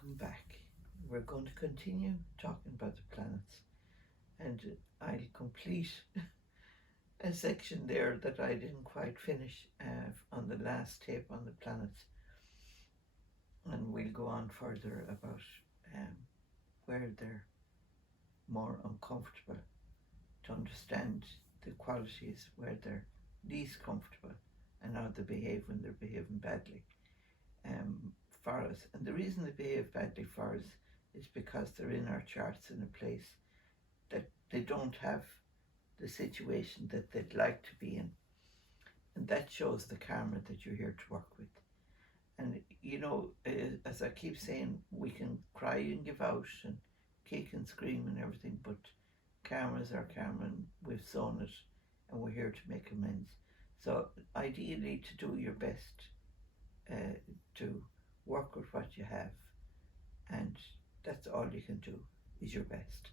welcome back. We're going to continue talking about the planets, and I'll complete a section there that I didn't quite finish on the last tape on the planets, and we'll go on further about where they're more uncomfortable, to understand the qualities where they're least comfortable and how they behave when they're behaving badly for us. And the reason they behave badly for us is because they're in our charts in a place that they don't have the situation that they'd like to be in. And that shows the karma that you're here to work with. And as I keep saying, we can cry and give out and kick and scream and everything, but karma's our karma, and we've sown it, and we're here to make amends. So ideally, to do your best to work with what you have, and that's all you can do, is your best.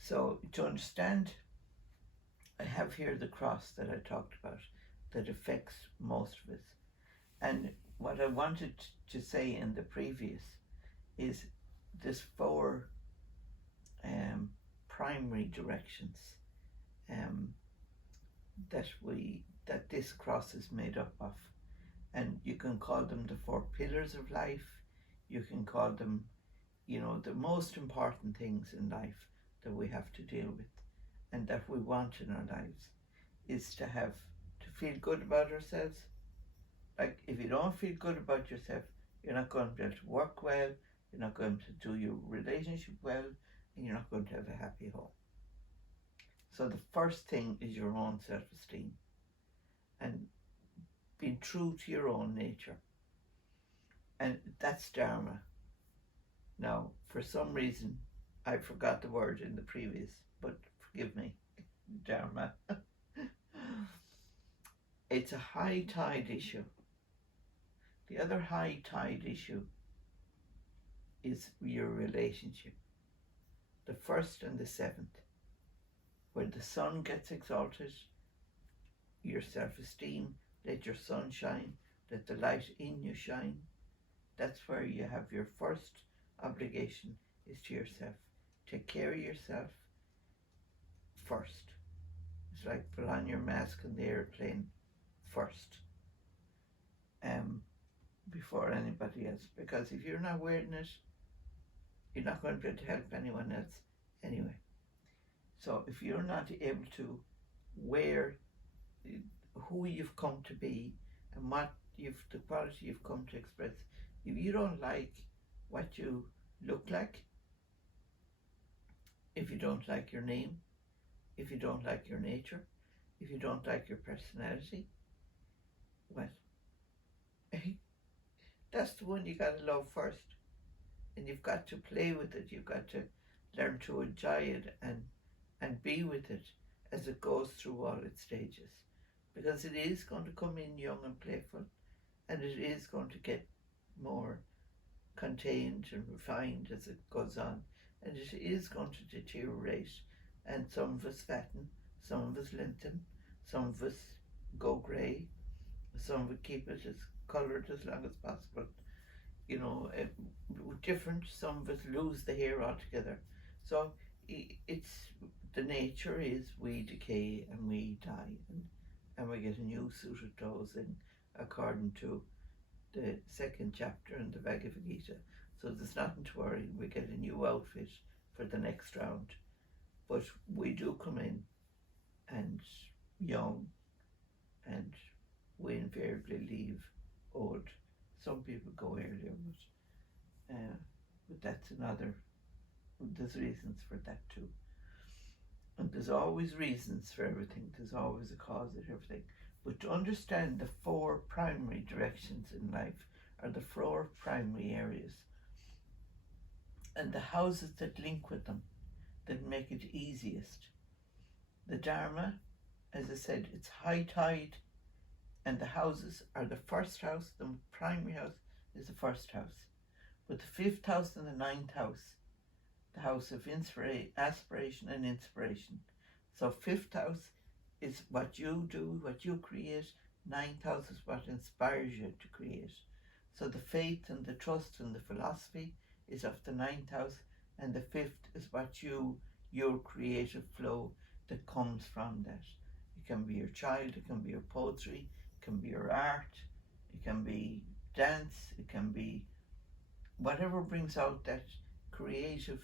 So to understand, I have here the cross that I talked about that affects most of us. And what I wanted to say in the previous is this 4 primary directions that this cross is made up of. And you can call them the 4 pillars of life. You can call them, the most important things in life that we have to deal with and that we want in our lives is to feel good about ourselves. Like, if you don't feel good about yourself, you're not going to be able to work well, you're not going to do your relationship well, and you're not going to have a happy home. So the first thing is your own self-esteem and being true to your own nature. And that's Dharma. Now, for some reason, I forgot the word in the previous, but forgive me, Dharma. It's a high tide issue. The other high tide issue is your relationship. The 1st and the 7th, where the sun gets exalted, your self-esteem, let your sun shine, let the light in you shine. That's where you have your first obligation, is to yourself. Take care of yourself first. It's like put on your mask on the airplane first, before anybody else. Because if you're not wearing it, you're not going to be able to help anyone else anyway. So if you're not able to wear who you've come to be and the quality you've come to express, if you don't like what you look like, if you don't like your name, if you don't like your nature, if you don't like your personality, well, that's the one you got to love first. And you've got to play with it. You've got to learn to enjoy it and be with it as it goes through all its stages. Because it is going to come in young and playful, and it is going to get more contained and refined as it goes on, and it is going to deteriorate, and some of us fatten, some of us lengthen, some of us go grey, some of us keep it as coloured as long as possible, different. Some of us lose the hair altogether. So it's the nature is we decay and we die, and we get a new suit of clothes in, according to the 2nd chapter in the Bhagavad Gita. So there's nothing to worry. We get a new outfit for the next round. But we do come in and young, and we invariably leave old. Some people go earlier, but that's there's reasons for that too. And there's always reasons for everything. There's always a cause of everything. But to understand the 4 primary directions in life, are the 4 primary areas, and the houses that link with them, that make it easiest. The Dharma, as I said, it's high tide, and the houses are the 1st house. The primary house is the 1st house. But the 5th house and the 9th house, the house of aspiration and inspiration. So 5th house is what you do, what you create. 9th house is what inspires you to create. So the faith and the trust and the philosophy is of the ninth house, and the fifth is what your creative flow that comes from that. It can be your child, it can be your poetry, it can be your art, it can be dance, it can be whatever brings out that creative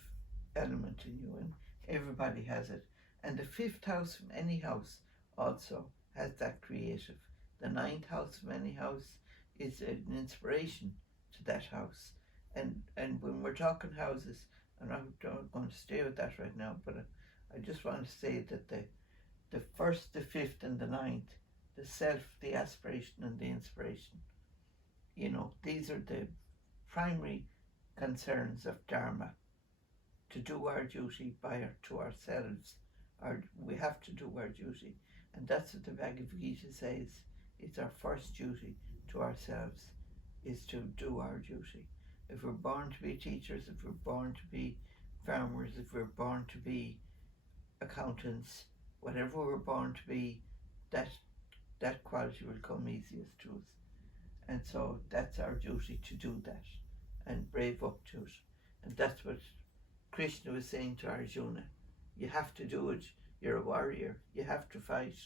element in you, and everybody has it. And the fifth house from any house also has that creative. The ninth house from any house is an inspiration to that house. And when we're talking houses, and I'm not going to stay with that right now, but I just want to say that the first, the fifth, and the ninth, the self, the aspiration, and the inspiration, these are the primary concerns of Dharma, to do our duty to ourselves. We have to do our duty, and that's what the Bhagavad Gita says. It's our first duty to ourselves, is to do our duty. If we're born to be teachers, if we're born to be farmers, if we're born to be accountants, whatever we're born to be, that quality will come easiest to us. And so that's our duty, to do that and brave up to it. And that's what Krishna was saying to Arjuna. You have to do it. You're a warrior. You have to fight,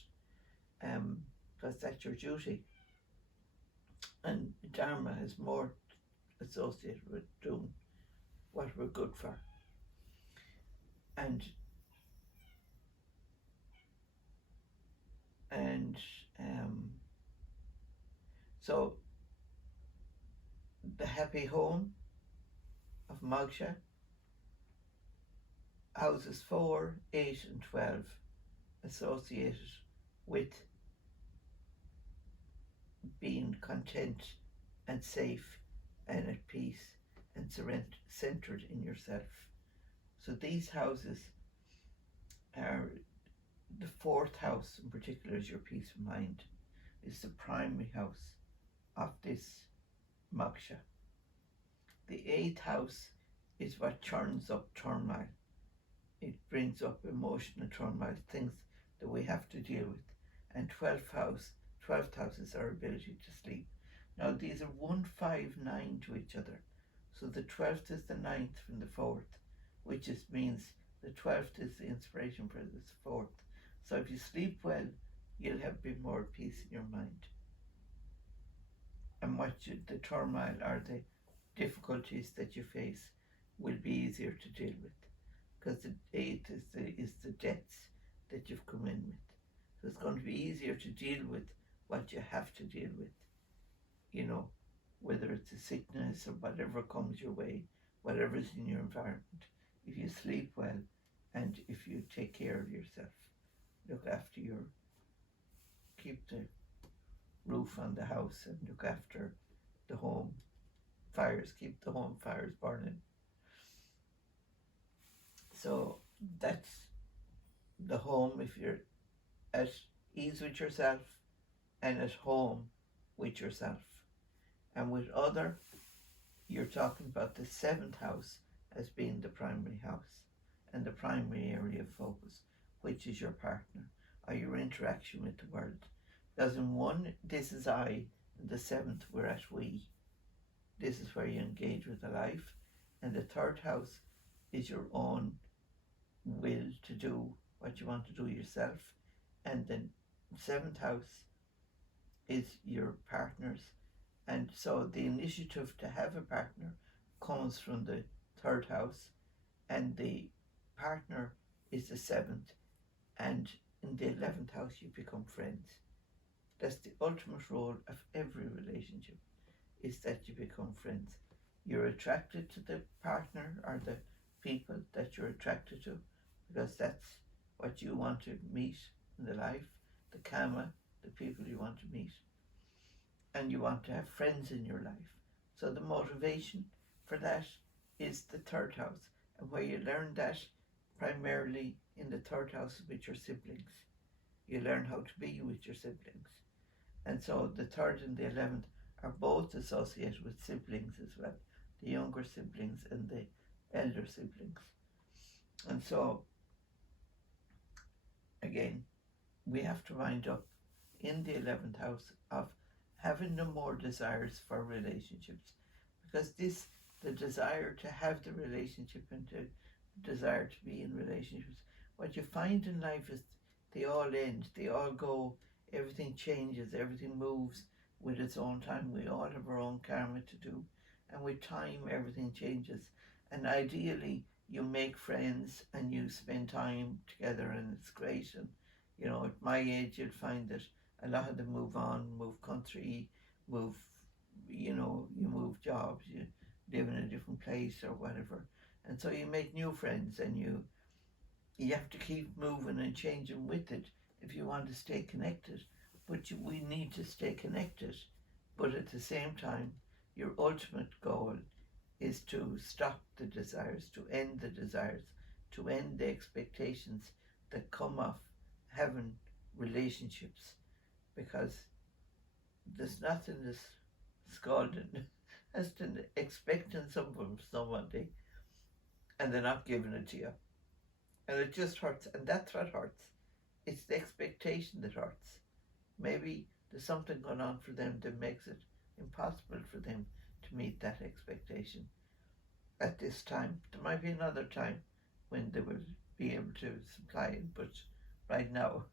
because that's your duty. And Dharma is more associated with doing what we're good for. And so the happy home of Moksha, houses 4, 8, and 12 associated with being content and safe and at peace and centered in yourself. So these houses are, the 4th house in particular is your peace of mind, is the primary house of this moksha. The 8th house is what churns up turmoil. It brings up emotional turmoil, things that we have to deal with. And 12th house is our ability to sleep. Now these are 1, 5, 9 to each other. So the 12th is the 9th from the 4th, which just means the 12th is the inspiration for this 4th. So if you sleep well, you'll have a bit more peace in your mind. And the turmoil or the difficulties that you face will be easier to deal with, because the 8th is the debts that you've come in with. So it's going to be easier to deal with what you have to deal with, whether it's a sickness or whatever comes your way, whatever's in your environment. If you sleep well and if you take care of yourself, look after keep the roof on the house and look after the home fires, keep the home fires burning. So that's the home, if you're at ease with yourself and at home with yourself. And with other, you're talking about the 7th house as being the primary house and the primary area of focus, which is your partner or your interaction with the world. Because in 1, this is I, and the 7th, we're at we. This is where you engage with the life. And the 3rd house is your own will to do what you want to do yourself. And then 7th house is your partners. And so the initiative to have a partner comes from the 3rd house, and the partner is the 7th. And in the 11th house, you become friends. That's the ultimate role of every relationship, is that you become friends. You're attracted to the partner or the people that you're attracted to, because that's what you want to meet in the life, the karma, the people you want to meet. And you want to have friends in your life. So the motivation for that is the 3rd house. And where you learn that primarily in the 3rd house with your siblings. You learn how to be with your siblings. And so the 3rd and the 11th are both associated with siblings as well, the younger siblings and the elder siblings. And so, again, we have to wind up in the 11th house of having no more desires for relationships, because the desire to have the relationship and to desire to be in relationships, what you find in life is they all end, they all go, everything changes, everything moves with its own time. We all have our own karma to do, and with time everything changes. And ideally you make friends and you spend time together, and it's great. And at my age you'd find that a lot of them move on, move country, move, you move jobs, you live in a different place or whatever, and so you make new friends, and you have to keep moving and changing with it if you want to stay connected. But we need to stay connected, but at the same time your ultimate goal is to stop the desires, to end the desires, to end the expectations that come off having relationships, because there's nothing as scalding as to expecting something from somebody and they're not giving it to you. And it just hurts, and that's what hurts. It's the expectation that hurts. Maybe there's something going on for them that makes it impossible for them to meet that expectation at this time. There might be another time when they will be able to supply it, but right now,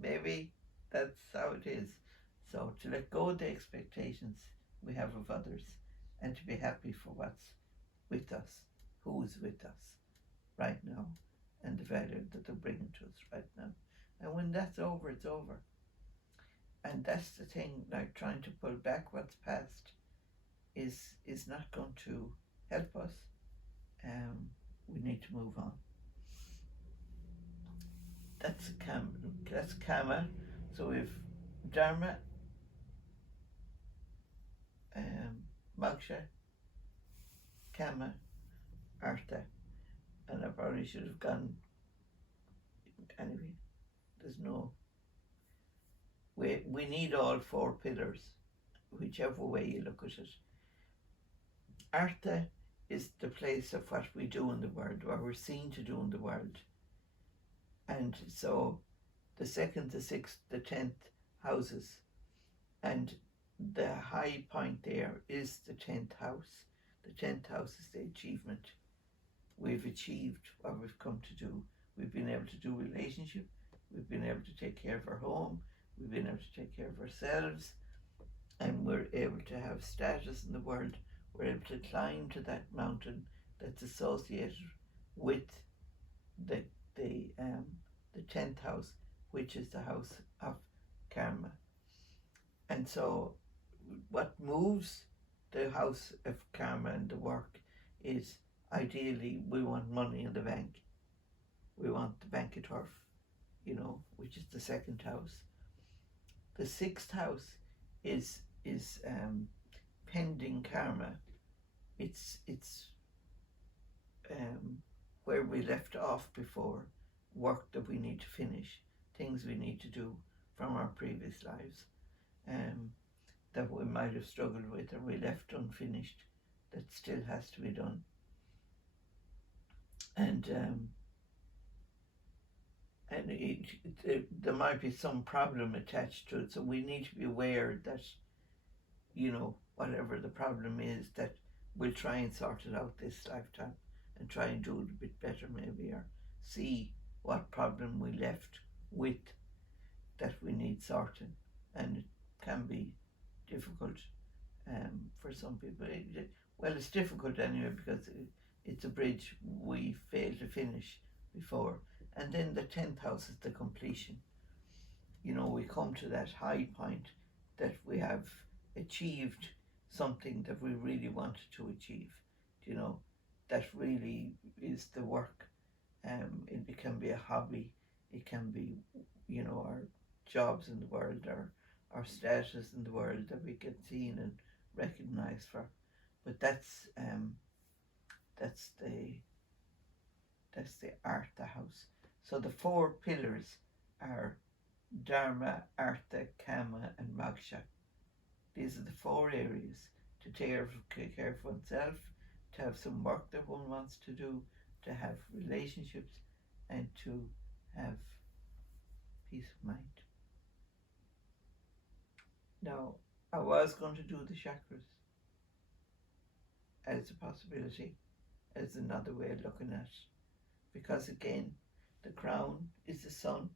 maybe that's how it is. So to let go of the expectations we have of others, and to be happy for what's with us, who's with us right now, and the value that they're bringing to us right now. And when that's over, it's over. And that's the thing, like trying to pull back what's past is not going to help us. We need to move on. That's Kama. So we've Dharma, Moksha, Kama, Artha, and I probably should have gone anyway. There's no. We need all four pillars, whichever way you look at it. Artha is the place of what we do in the world, what we're seen to do in the world. And so the 2nd, the 6th, the 10th houses, and the high point there is the 10th house. The 10th house is the achievement. We've achieved what we've come to do. We've been able to do relationship. We've been able to take care of our home. We've been able to take care of ourselves. And we're able to have status in the world. We're able to climb to that mountain that's associated with the 10th house, which is the house of karma. And so what moves the house of karma and the work is, ideally, we want money in the bank. We want the bank of turf, which is the 2nd house. The 6th house is pending karma. It's where we left off before, work that we need to finish, things we need to do from our previous lives, that we might have struggled with or we left unfinished, that still has to be done. And there might be some problem attached to it, so we need to be aware that, whatever the problem is, that we'll try and sort it out this lifetime and try and do it a bit better maybe, or see what problem we left with that we need sorting. And it can be difficult for some people. It's difficult anyway, because it's a bridge we failed to finish before. And then the 10th house is the completion. We come to that high point that we have achieved something that we really wanted to achieve. That really is the work. It can be a hobby. It can be, our jobs in the world, or our status in the world that we get seen and recognized for. But that's the Artha house. So the 4 pillars are Dharma, Artha, Kama, and Moksha. These are the 4 areas to take care of oneself, to have some work that one wants to do, to have relationships, and to have peace of mind. Now, I was going to do the chakras as a possibility, as another way of looking at it, because again, the crown is the sun,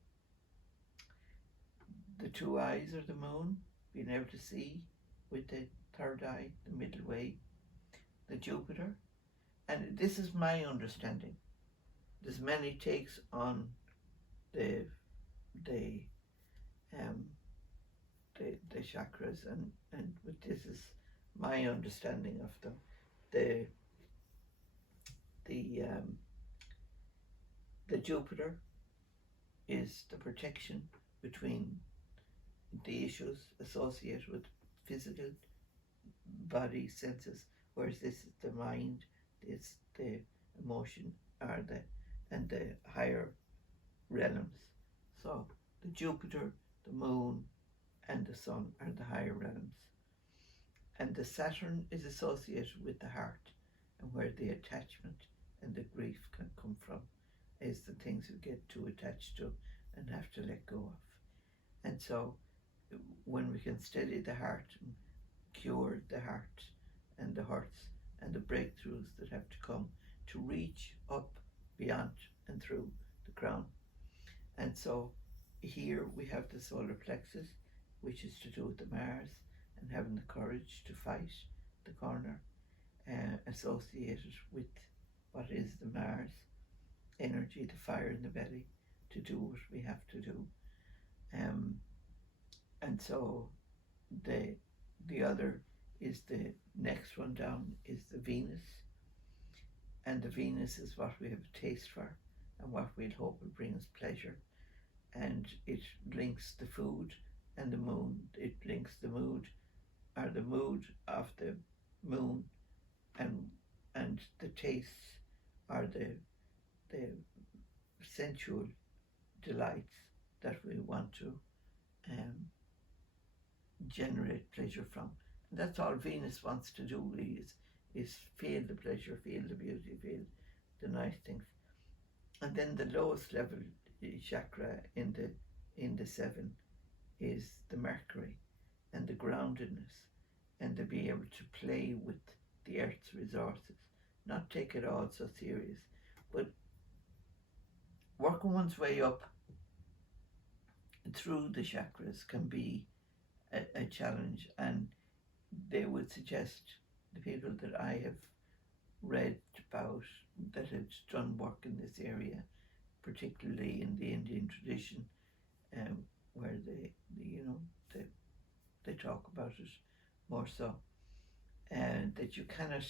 the two eyes are the moon, being able to see with the third eye, the middle way, the Jupiter, and this is my understanding. There's many takes on the the um the chakras, and this is my understanding of them. The the um, the Jupiter is the protection between the issues associated with physical body senses, whereas this is the mind, it's the emotion, or the and the higher realms. So the Jupiter, the moon, and the sun are the higher realms. And the Saturn is associated with the heart, and where the attachment and the grief can come from is the things we get too attached to and have to let go of. And so when we can steady the heart and cure the heart and the hurts and the breakthroughs that have to come to reach up beyond and through the crown. And so here we have the solar plexus, which is to do with the Mars and having the courage to fight the corner, associated with what is the Mars energy, the fire in the belly, to do what we have to do. And so the other is the next one down is the Venus, and the Venus is what we have a taste for and what we'll hope will bring us pleasure, and it links the food and the moon. It links the mood or the mood of the moon and the tastes or the sensual delights that we want to generate pleasure from. And that's all Venus wants to do really, is feel the pleasure, feel the beauty, feel the nice things. And then the lowest level chakra in the seven is the Mercury, and the groundedness, and to be able to play with the earth's resources, not take it all so serious, but working one's way up through the chakras can be a challenge. And they would suggest, the people that I have read about that had done work in this area, particularly in the Indian tradition, where they talk about it more so, and that you cannot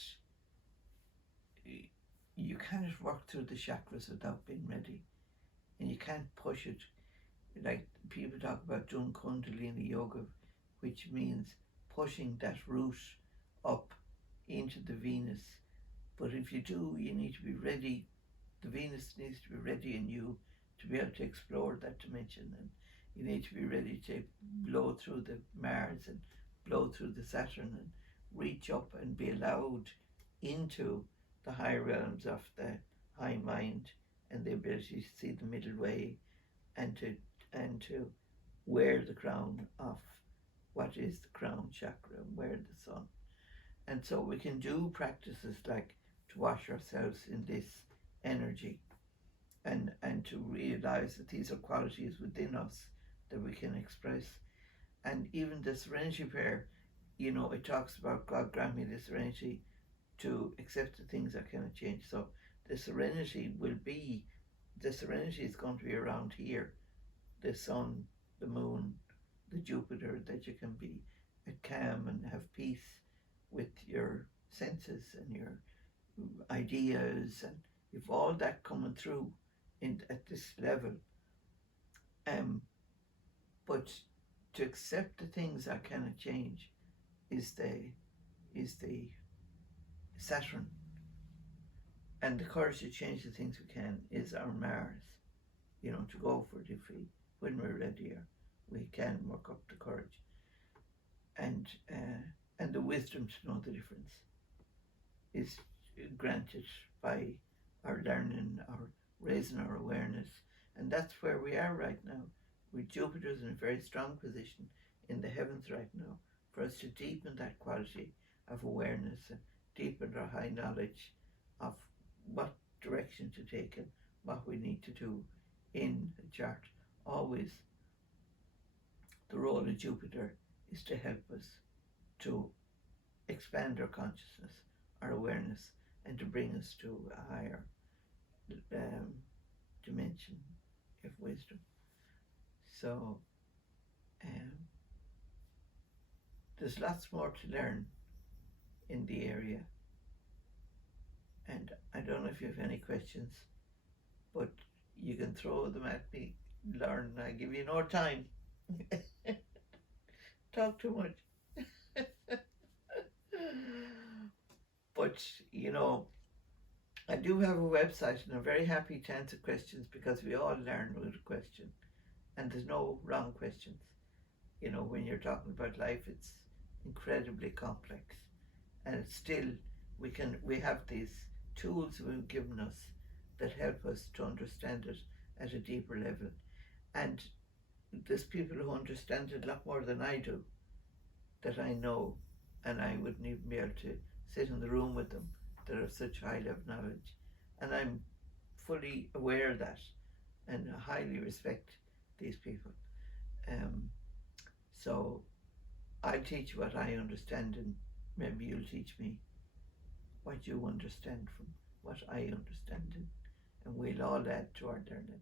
work through the chakras without being ready, and you can't push it. Like people talk about doing Kundalini yoga, which means pushing that root up into the Venus. But if you do, you need to be ready. The Venus needs to be ready in you to be able to explore that dimension, and you need to be ready to blow through the Mars and blow through the Saturn and reach up and be allowed into the higher realms of the high mind and the ability to see the middle way and to wear the crown of what is the crown chakra and wear the sun. And so we can do practices like to wash ourselves in this energy and to realize that these are qualities within us that we can express. And even the serenity prayer, it talks about God grant me the serenity to accept the things I cannot change. So the serenity is going to be around here, the sun, the moon, the Jupiter, that you can be calm and have peace with your senses and your ideas, and if all that coming through at this level. But to accept the things I cannot change is the Saturn, and the courage to change the things we can is our Mars. To go for it when we're ready, we can work up the courage and the wisdom to know the difference is granted by our learning, our raising our awareness. And that's where we are right now. With Jupiter's in a very strong position in the heavens right now for us to deepen that quality of awareness and deepen our high knowledge of what direction to take and what we need to do in a chart. Always the role of Jupiter is to help us to expand our consciousness, our awareness, and to bring us to a higher dimension of wisdom. So there's lots more to learn in the area, and I don't know if you have any questions, but you can throw them at me. Learn, I give you no time. Talk too much. But I do have a website, and I'm very happy to answer questions, because we all learn with a question, and there's no wrong questions. When you're talking about life, it's incredibly complex, and it's still we have these tools we've given us that help us to understand it at a deeper level. And there's people who understand it a lot more than I do, that I know, and I wouldn't even be able to sit in the room with them, that have such high level knowledge. And I'm fully aware of that, and highly respect these people. So I'll teach what I understand, and maybe you'll teach me what you understand from what I understand, and we'll all add to our learning.